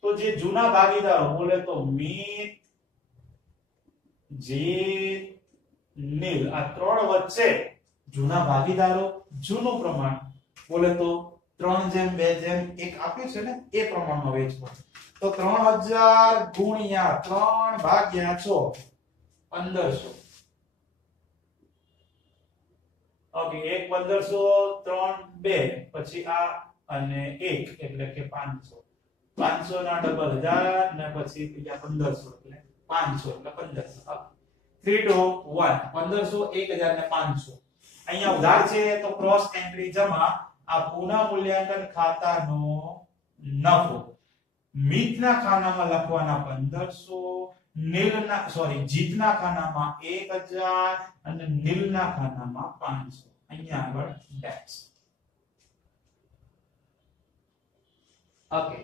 તો જે જૂના ભાગીદારો બોલે તો મિત જીત નીલ આ ત્રણ વચ્ચે જૂના ભાગીદારો જૂનું પ્રમાણ બોલે તો 3:2:1 આપ્યું છે ને એ પ્રમાણમાં વેચવું. તો 3000 ગુણ્યા 3 ભાગ્યા 6 1500. ઓકે 1 1500 3 2 પછી આ અને 1 એટલે કે 500. 500 ના ડબલ 1000 ને પછી બીજા 1500 એટલે 500 એટલે 1500. 3 to 1 1500 1000 ને 500. અહીંયા ઉધાર છે તો ક્રોસ એન્ટ્રી જમા આ પુનઃ મૂલ્યાંકન ખાતાનો નફો. મિતના ખાનામાં લખવાના 1500, જીતના ખાનામાં 1000 અને નીલના ખાનામાં 500. અહીંયા આગળ ડેક્સ. ઓકે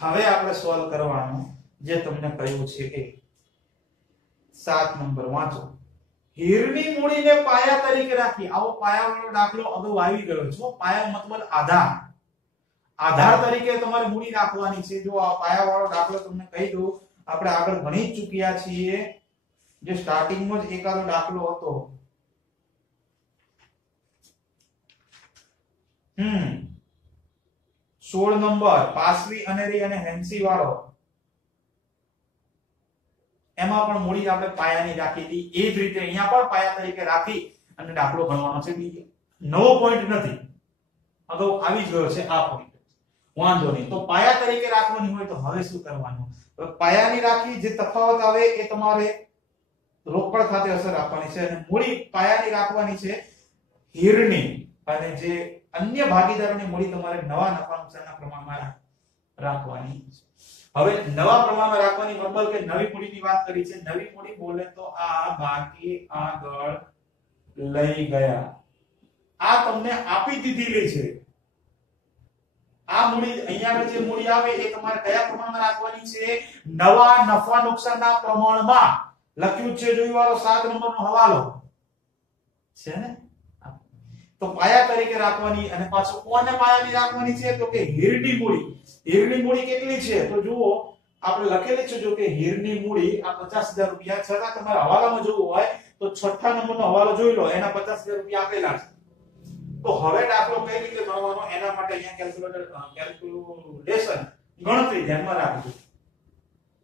હવે આપણે સોલ્વ કરવાનું જે તમને કહ્યું છે એ 7 નંબર વાંચો. હીરની મૂડીને પાયા તરીકે રાખી. આવો પાયાવાળો દાખલો અગાઉ આવી ગયો છે. પાયા મતલબ આધાર. આધાર તરીકે તમારે મૂડી રાખવાની છે. જો આ પાયાવાળો દાખલો તમને કહી દઉં આપણે આગળ ભણી ચૂક્યા છીએ. જે સ્ટાર્ટિંગમાં જ એકાદો દાખલો હતો 16 નંબર પાસવી અનેરી અને હેન્સી વાળો. એમાં પણ મૂડી આપણે પાયાની રાખી હતી. એ જ રીતે અહીંયા પણ પાયા તરીકે રાખી અને દાખલો ગણવાનો છે. નવો પોઈન્ટ નથી, અગાઉ આવી જ ગયો છે આ પોઈન્ટ. વાંધો નહીં. તો પાયા તરીકે રાખવાની હોય તો હવે શું કરવાનું? પાયાની રાખી જે તફાવત આવે એ તમારે રોકડ ખાતે અસર આપવાની છે અને મૂડી પાયાની રાખવાની છે હીરની અને જે અન્ય ભાગીદારોની મૂડી તમારે નવા નફા નુકસાનના પ્રમાણમાં રાખવાની છે. હવે નવા પ્રમાણમાં રાખવાની મતલબ કે નવી મૂડીની વાત કરી છે. નવી મૂડી બોલે તો આ બાકી આગળ લઈ ગયા. આ તમને આપી દીધેલી છે. આ મૂડી અહીંયા જે મૂડી આવે એ તમારે કયા પ્રમાણમાં રાખવાની છે? નવા નફા નુકસાનના પ્રમાણમાં. લખ્યું છે જોઈ વાળો 7 નંબરનો હવાલો છે ને. તો પાયા તરીકે રાખવાની અને પાછો કોને પાયાની રાખવાની છે તો કે હીરની મૂડી. હીરની મૂડી કેટલી છે તો જુઓ આપણે લખેલી છે જો કે હીરની મૂડી આ 50000 રૂપિયા. છતાં તમારે હવાલામાં જોવું હોય તો 6 નંબરનો હવાલો જોઈ લો, એના 50000 રૂપિયા આપેલા છે. તો હવે દાખલો કઈ રીતે ગણવાનો એના માટે અહીંયા કેલ્ક્યુલેશન ગણતરી ધ્યાનમાં રાખજો.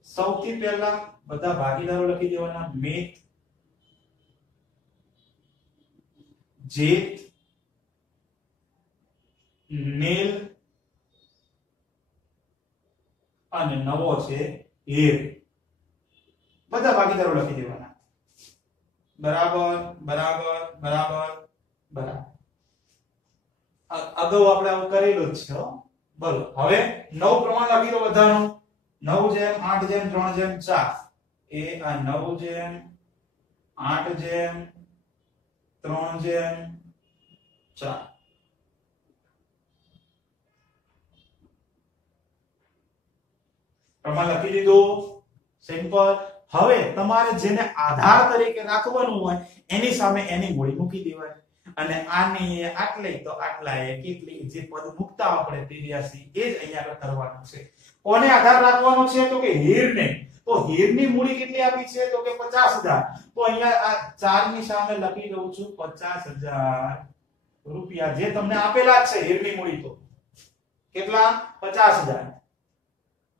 સૌથી પહેલા બધા ભાગીદારો લખી દેવાના. મિત જીત નીલ અને નવો છે હીર. બધા ભાગીદારો લખી દેવાના બરાબર બરાબર બરાબર બરાબર અગાઉ આપણે આવું કરેલું જ છે હો બોલો હવે 9 પ્રમાણ લખી દો બધાનું 9 જેમ 8 જેમ 3 જેમ 4 એ આ 9 જેમ 8 જેમ 3 જેમ 4 પ્રમાણ લખી દીધું સિમ્પલ હવે તમારે જેને આધાર તરીકે રાખવાનું હોય એની સામે એની મૂડી મૂકી દેવાય અને આની આટલે તો આટલા એ કેટલી જે પદ મુકતા આપણે 83 એ જ અહીંયા કરવાનું છે કોને આધાર રાખવાનો છે તો કે હીરને તો હીરની મૂડી કેટલી આપી છે તો કે 50000 તો અહીંયા આ 4 ની સામે લખી દઉં છું 50000 રૂપિયા જે તમને આપેલા છે હીરની મૂડી તો કેટલા 50000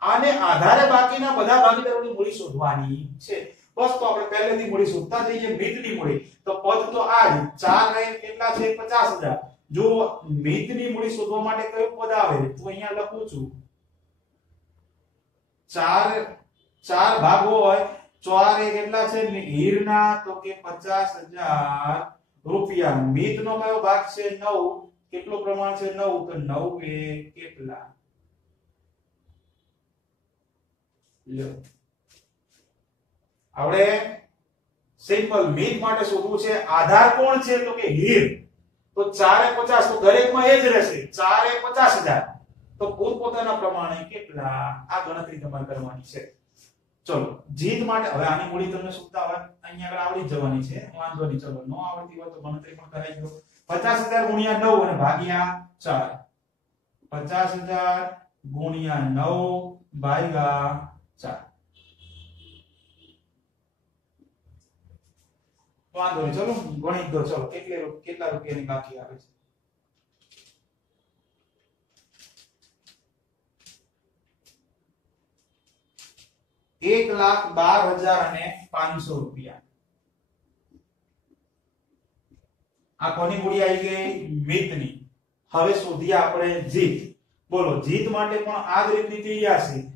આને આધારે બાકીના બધા ભાગીદારોની મૂડી શોધવાની છે બસ તો આપણે પહેલેથી મૂડી શોધતા જઈએ મિતની મૂડી તો પદ તો આ જ 4 રહે કેટલા છે 50000 જો મિતની મૂડી શોધવા માટે કયું પદ આવે તો અહીંયા લખું છું 4 ભાગો હોય 4 એ કેટલા છે હીરના તો કે 50000 રૂપિયા મિતનો કયો ભાગ છે 9 કેટલો પ્રમાણ છે 9 તો 9 એ કેટલા લ્યો આપણે સિમ્પલ મિત માટે શોધવું છે આધાર કોણ છે તો કે હીર તો 4 એ 50 તો દરેકમાં એ જ રહેશે 4 એ 50000 તો પોતપોતાના પ્રમાણે કેટલા આ ગણતરી તમારે કરવાની છે ચલો જીત માટે હવે આની મૂડી તમને શોધતા હોય અહીંયા આગળ આવડી જવાની છે વાંધો નહીં ચલો નો આવડતી હોય તો ગણતરી પણ કરાઈ દો 50000 ગુણ્યા 9 અને ભાગ્યા 4 50000 ગુણ્યા 9 ભાગ્યા 4 વાંધો નહીં ચલો ગણિત દો ચલો કેટલા રૂપિયાની બાકી આવે છે 1,12,500 રૂપિયા આ કોની મૂડી આવી ગઈ મિતની હવે શોધીએ આપણે જીત બોલો જીત માટે પણ આ જ રીતની તૈયાર છે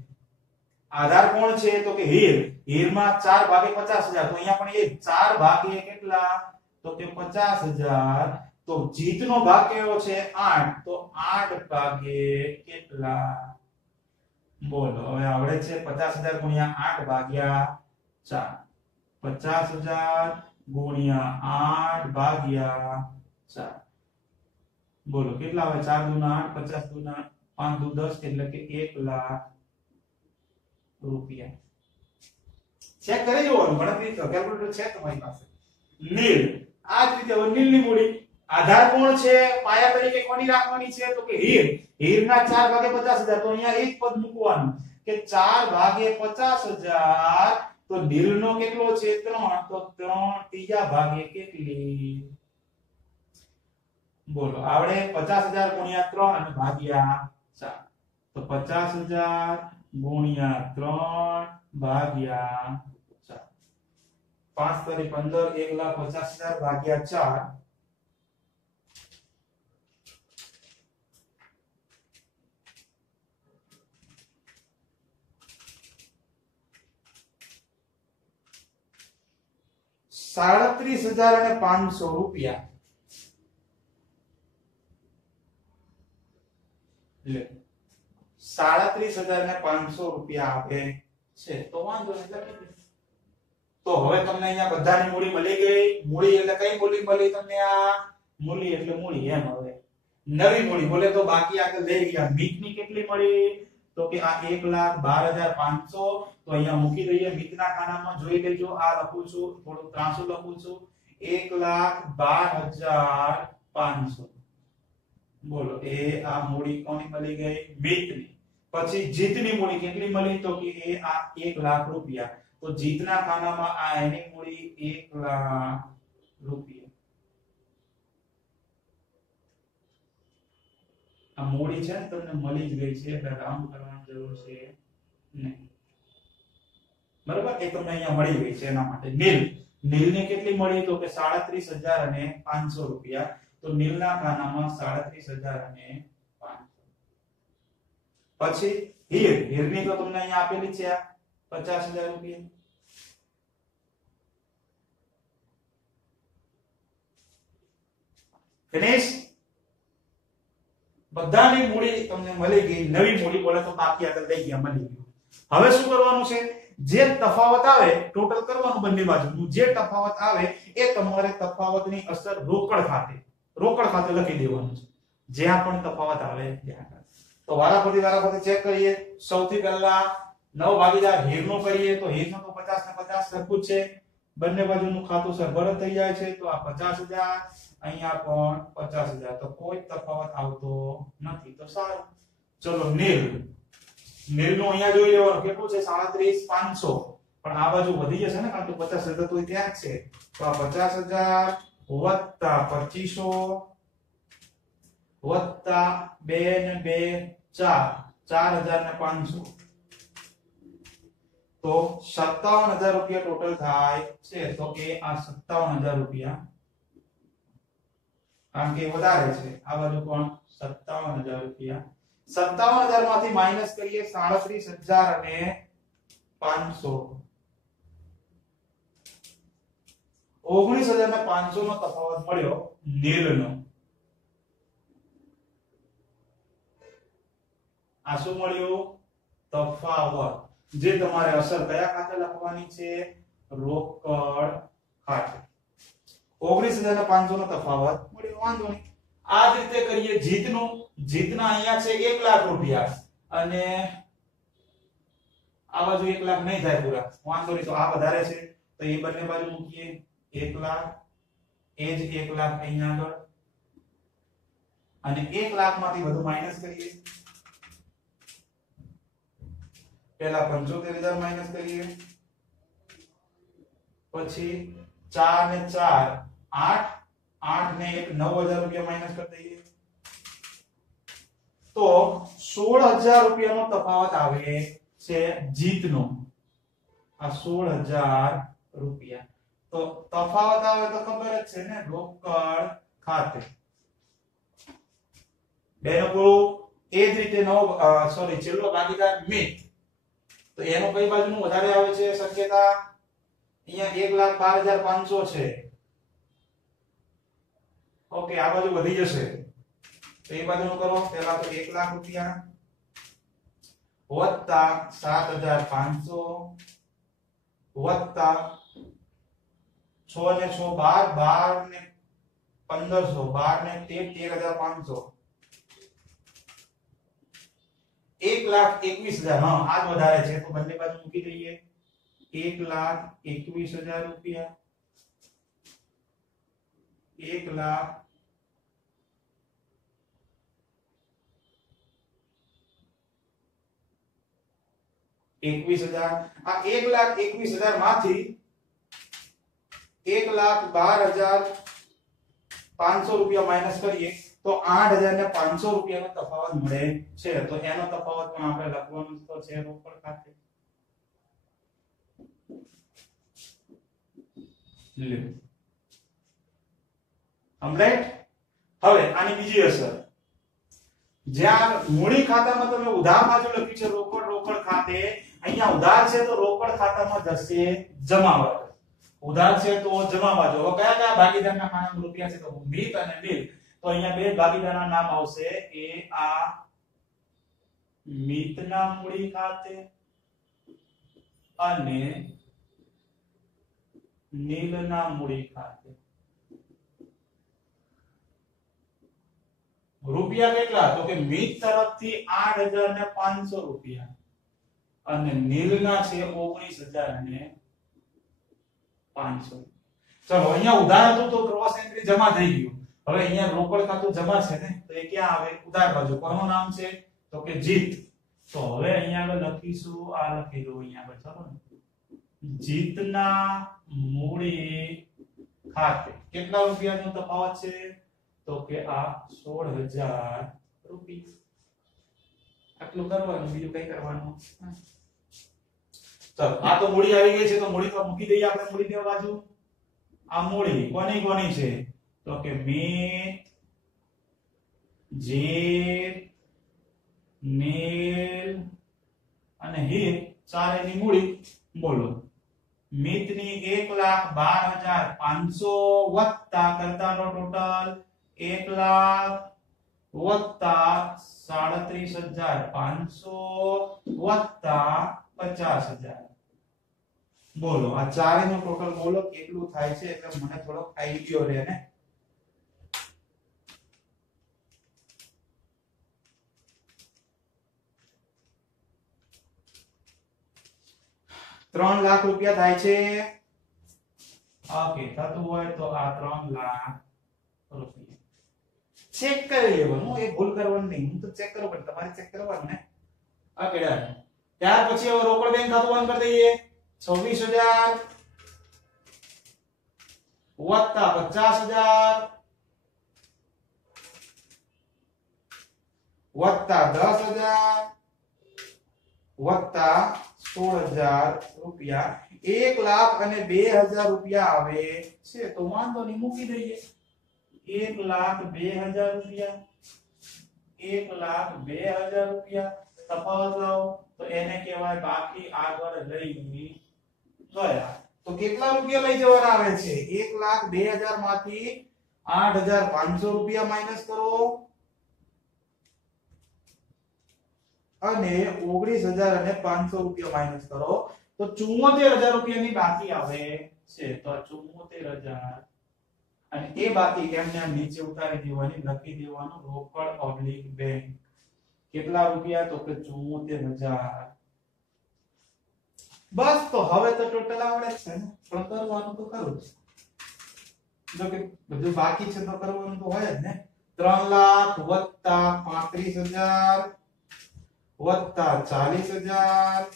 આધાર કોણ છે તો કે હીર હીરમાં 4 ભાગે 50000 તો અહીંયા પણ એ 4 ભાગે કેટલા તો કે 50000 તો જીતનો ભાગ કેવો છે 8 તો 8 ભાગે કેટલા બોલો હવે આવડે છે 50000 ગુણ્યા 8 ભાગ્યા 4 50000 ગુણ્યા 8 ભાગ્યા 4 બોલો કેટલા આવે 4 દુના 8 50 દુના 5 દુ 10 એટલે કે 1 લાખ રૂપિયા ચેક કરી જોવાનું ગણતરી તો કેલ્ક્યુલેટર છે તમારી પાસે નીલ આ જ રીતે હવે નીલની મૂડી આધાર કોણ છે પાયા તરીકે કોની રાખવાની છે તો કે હીર હીરના 4 ભાગે 50000 તો અહીંયા એક પદ મૂકવાનું કે 4 ભાગે 50000 તો નીલનો કેટલો છે 3 તો 3 ત્રીજા ભાગે કેટલી બોલો આવડે 50000 ગુણ્યા 3 અને ભાગ્યા 4 તો 50000 ગુણ્યા 3 ભાગ્યા 4 5 તરી 15 1,50,000 ભાગ્યા 4 37,500 રૂપિયા લે 37,500 રૂપિયા આપે છે તો વાંધો નહીં લખી દે તો હવે તમને અહીંયા બધાની મૂડી મળી ગઈ મૂડી એટલે કઈ મૂડી મળી તમને આ મૂડી એટલે મૂડી એમ હવે નવી મૂડી બોલે તો બાકી આગળ લઈ ગયા મિતની કેટલી મળી તો કે આ 1,12,500 તો અહીંયા મૂકી દઈએ મિતના ખાનામાં જોઈ લેજો આ લખું છું થોડું ત્રાંસુ લખું છું 1,12,500 બોલો એ આ મૂડી કોની મળી ગઈ મિતની પછી જીતની મૂડી કેટલી મળી તો કે એ આ 1 લાખ રૂપિયા તો જીતના ખાનામાં આ એની મૂડી 1 લાખ રૂપિયા આ મૂડી છે તમને મળી જ ગઈ છે એટલે રાઉન્ડ કરવાની જરૂર છે નહીં બરાબર એ તમને અહીંયા મળી ગઈ છે એના માટે નીલને કેટલી મળી તો કે 37,500 રૂપિયા તો નીલના ખાનામાં 37,500 પછી હીરની તો તમને અહીંયા આપેલી છે 50,000 રૂપિયા ફિનિશ બધાની મૂડી તમને મળી ગઈ નવી મૂડી બોલે તો બાકી આગળ લઈ ગયા મળી ગયું હવે શું કરવાનું છે જે તફાવત આવે ટોટલ કરવાનું બંને બાજુનું જે તફાવત આવે એ તમારે તફાવતની અસર રોકડ ખાતે લખી દેવાનું છે જ્યાં પણ તફાવત આવે ત્યાં તો વારાફરતી ચેક કરીએ સૌથી પહેલા નવ ભાગીદાર હીરનો કરીએ તો હીરનો તો 50 ને 50 સરખું છે બંને બાજુનું ખાતું સરભર થઈ જાય છે તો આ 50000 અહીંયા પણ 50000 તો કોઈ તફાવત આવતો નથી તો સારું ચલો નીલ નું અહીંયા જોઈ લેવાનું કેટલું છે 37500 પણ આ બાજુ વધી જશે ને કારણ કે 50000 તો ત્યાં જ છે તો આ 50000 વત્તા 2500 વત્તા 2 ને 2 4500 તો 57000 રૂપિયા ટોટલ થાય છે તો કે આ 57000 રૂપિયા કારણ કે વધારે છે આ બાજુ પણ 57000 રૂપિયા 57000 માંથી માઈનસ કરીએ 37500 અને 500 19500 નો તફાવત મળ્યો નીલનો આ શું મળ્યું તફાવત જે તમારે અસર કયા ખાતે લખવાની છે રોકડ ખાતે 19500 નો તફાવત મળ્યો વાંધો નહીં આ જ રીતે કરીએ જીતના અહીંયા છે 1 લાખ રૂપિયા અને આ બાજુ 1 લાખ નહીં થાય પૂરા વાંધો નહીં તો આ વધારે છે તો એ બંને બાજુ મૂકીએ 1 લાખ એ જ 1 લાખ અહીંયા આગળ અને 1 લાખ માંથી બધું માઈનસ કરીએ પહેલા 75000 માઈનસ કરીએ પછી 4 ને 4 8 8 ને 1 9000 રૂપિયા માઈનસ કરી દઈએ તો 16000 રૂપિયાનો તફાવત આવે છે જીતનો આ 16000 રૂપિયા તો તફાવત આવે તો ખબર જ છે ને રોકડ ખાતે બેનો પૂરું એ જ રીતે છેલ્લો ભાગીદાર મિત તો એનો કઈ બાજુનું વધારે આવે છે શક્યતા અહીંયા 112500 છે ઓકે આ બાજુ વધી જશે તો એ બાજુનું કરો પહેલા તો 1 લાખ રૂપિયા વત્તા 7500 વત્તા 6 ને 6 12 ને 1500 12 ને 13500 1,21,000 હા આજ વધારે છે તો બંને બાજુ મૂકી દઈએ 1,21,000 રૂપિયા 1,21,000 આ 1,21,000 માંથી 1,12,500 રૂપિયા માઈનસ કરીએ તો 8,500 રૂપિયાનો તફાવત મળે છે તો એનો તફાવત પણ આપણે લખવાનું તો છે રોકડ ખાતે લે કમ્પ્લીટ હવે આની બીજી અસર જ્યાં મૂડી ખાતામાં તમે ઉધાર બાજુ લખી છે રોકડ ખાતે અહીંયા ઉધાર છે તો રોકડ ખાતામાં જશે જમા બાજુ ઉધાર છે તો જમા બાજુ હવે કયા કયા ભાગીદારના ખાતામાં રૂપિયા છે તો મિત અને નીલ તો અહીંયા બે ભાગીદારના નામ આવશે એ આ મિતના મૂડી ખાતે અને નીલના મૂડી ખાતે રૂપિયા કેટલા તો કે મિત તરફથી 8,500 રૂપિયા અને નીલના છે 19,500 ચલો અહીંયા ઉધાર હતું તો ક્રોસ એન્ટ્રી જમા થઈ ગયું હવે અહીંયા રોકડ ખાતું જમા છે ને તો એ ક્યાં આવે ઉધાર બાજુ કોનું નામ છે તો કે જીત તો હવે અહીંયા આગળ લખીશું આ લખી દો અહીંયા આગળ ચલો જીતના મૂડી ખાતે કેટલા રૂપિયાનો તફાવત છે તો કે આ 16,000 રૂપિયા આટલું કરવાનું બીજું કઈ કરવાનું ચલો આ તો મૂડી આવી ગઈ છે તો મૂડી તો મૂકી દઈએ આપણે મૂડી દેવા બાજુ આ મૂડી કોની છે તો કે મિત જીત નીલ અને હીર ચારેની મૂડી બોલો મિતની 1,12,500 વત્તા કરતાનો ટોટલ 1,00,000 વત્તા 37,500 વત્તા 50,000. બોલો આ ચારેયનો ટોટલ બોલો કેટલું થાય છે એટલે મને થોડો આઈડિયો રહે ને. 3 લાખ રૂપિયા થાય છે. ઓકે થતું હોય તો આ 3 લાખ રૂપિયા ચેક કરી લેવાનું, એ ભૂલ કરવાની નહીં. હું તો ચેક કરું પણ તમારે ચેક કરવાનું ને. Okay done. ત્યાર પછી હવે રોકડ બેંક ખાતું બંધ કરી દઈએ. 26,000 વત્તા 50,000 વત્તા 10,000 વત્તા 16,000 રૂપિયા. 1,02,000 રૂપિયા આવે છે તો વાંધો નહીં, મૂકી દઈએ. 1,02,000 રૂપિયા, 1,02,000 રૂપિયા તફાવત લાવો તો એને કહેવાય બાકી આગળ લઈ ગયા. તો કેટલા રૂપિયા લઈ જવાના આવે છે? 1,02,000 માંથી 8,500 રૂપિયા માઈનસ કરો અને 19,500 રૂપિયા માઈનસ કરો તો 74,000 રૂપિયાની બાકી આવે છે. તો 74,000 અને એ બાકી એમને નીચે ઉતારી દેવાની, લખી દેવાનું રોકડ ઓબ્લિક બેંક. કેટલા રૂપિયા? તો કે 74,000. બસ તો હવે તો ટોટલ આવડે છે ને, પણ કરવાનું તો ખરું જ. જો કે બધું બાકી છે તો કરવાનું તો હોય જ ને. 3 લાખ વત્તા 35,000 વત્તા 40,000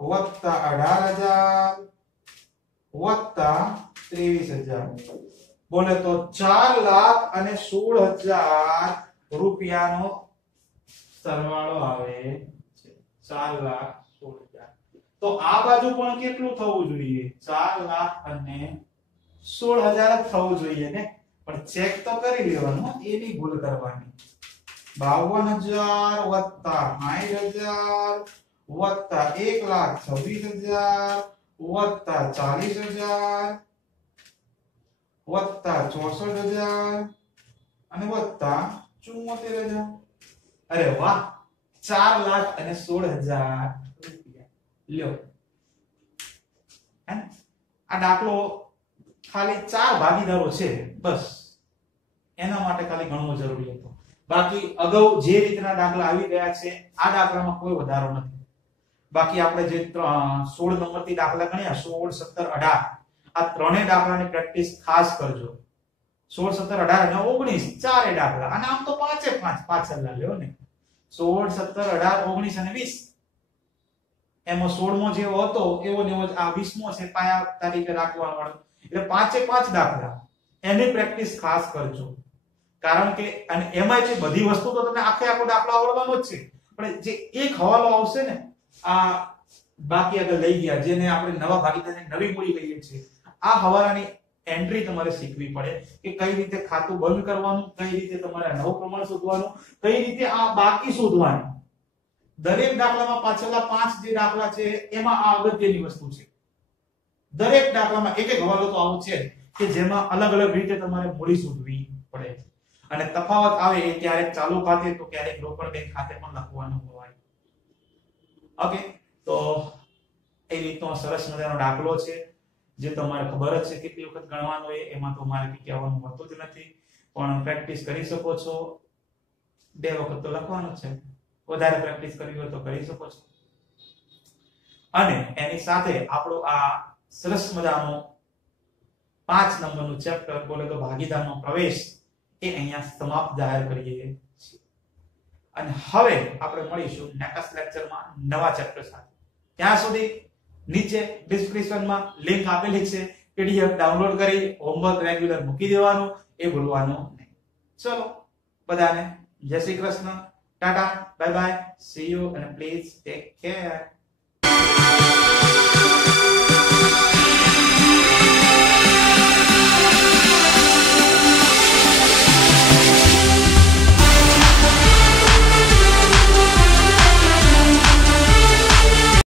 વત્તા 18,000 વત્તા 23,000. બોલે તો 4,16,000 રૂપિયાનો સરવાળો આવે છે. 4,16,000. તો આ બાજુ પણ કેટલું થવું જોઈએ? 4,16,000 થવું જોઈએ ને. પણ ચેક તો કરી લેવાનું, એની ભૂલ કરવાની. 52,000 વત્તા 60,000 વત્તા 1,26,000 વત્તા 40,000 વત્તા 64,000 અને વત્તા 74,000. અરે વાહ, 4,16,000 રૂપિયા લ્યો. આ દાખલો ખાલી 4 ભાગીદારો છે બસ, એના માટે ખાલી ગણવો જરૂરી હતો. બાકી અગાઉ જે રીતના દાખલા આવી ગયા છે આ દાખલામાં કોઈ વધારો નથી. બાકી આપણે જે 16 નંબરથી દાખલા ગણ્યા 16, 17, 18 આ ત્રણેય દાખલાની પ્રેક્ટિસ ખાસ કરજો. 16, 17, 18 અને 19 ચારે દાખલા, અને આમ તો પાંચે પાંચ પાછળના લ્યો ને. 16, 17, 18, 19 અને 20. એમાં 16મો જેવો હતો એવો ને એવો જ આ 20મો છે પાયા તરીકે રાખવાનો વાળો. એટલે પાંચે પાંચ દાખલા એની પ્રેક્ટિસ ખાસ કરજો. કારણ કે અને એમાં જે બધી વસ્તુ તો તમને આખે આખો દાખલો આવડવાનો જ છે, પણ જે એક હવાલો આવશે ને આ બાકી આગળ લઈ ગયા જેને આપણે નવા ભાગીદારની નવી મૂડી કહીએ છીએ, આ હવાલાની એન્ટ્રી તમારે શીખવી પડે કે કઈ રીતે ખાતું બંધ કરવાનું, કઈ રીતે તમારે નવું પ્રમાણ શોધવાનું, કઈ રીતે આ બાકી શોધવાનું. દરેક દાખલામાં પાછળના 5 જે દાખલા છે એમાં આ અગત્યની વસ્તુ છે. દરેક દાખલામાં એક એક હવાલો તો આવું છે કે જેમાં અલગ અલગ રીતે તમારે મૂડી શોધવી પડે છે. અને તફાવત આવે એ ક્યારેક ચાલુ ખાતે તો ક્યારેક રોકડ બેંક ખાતે પણ લખવાનું હોય. ઓકે, તો એ રીતનો સરસ મજાનો દાખલો છે જે તમારે ખબર જ છે કેટલી વખત ગણવાનો એ, એમાં તો મારે કઈ કહેવાનું હોતું જ નથી, પણ પ્રેક્ટિસ કરી શકો છો. 2 વખત તો લખવાનું છે, વધારે પ્રેક્ટિસ કરવી હોય તો કરી શકો છો. અને એની સાથે આપણો આ સરસ મજાનો 5 નંબરનું ચેપ્ટર બોલે તો ભાગીદારનો પ્રવેશ એ અહીંયા સમાપ્ત જાહેર કરીએ છીએ. અને હવે આપણે મળીશું નેક્સ્ટ લેક્ચરમાં નવા ચેપ્ટર સાથે. ત્યાં સુધી નીચે ડિસ્ક્રિપ્શનમાં લિંક આપેલી છે, પીડીએફ ડાઉનલોડ કરી હોમવર્ક રેગ્યુલર મૂકી દેવાનું, એ ભૂલવાનું નહીં. ચલો બધાને જય Shri Krishna, Tata, bye bye, C you, અને પ્લીઝ ટેક કેર.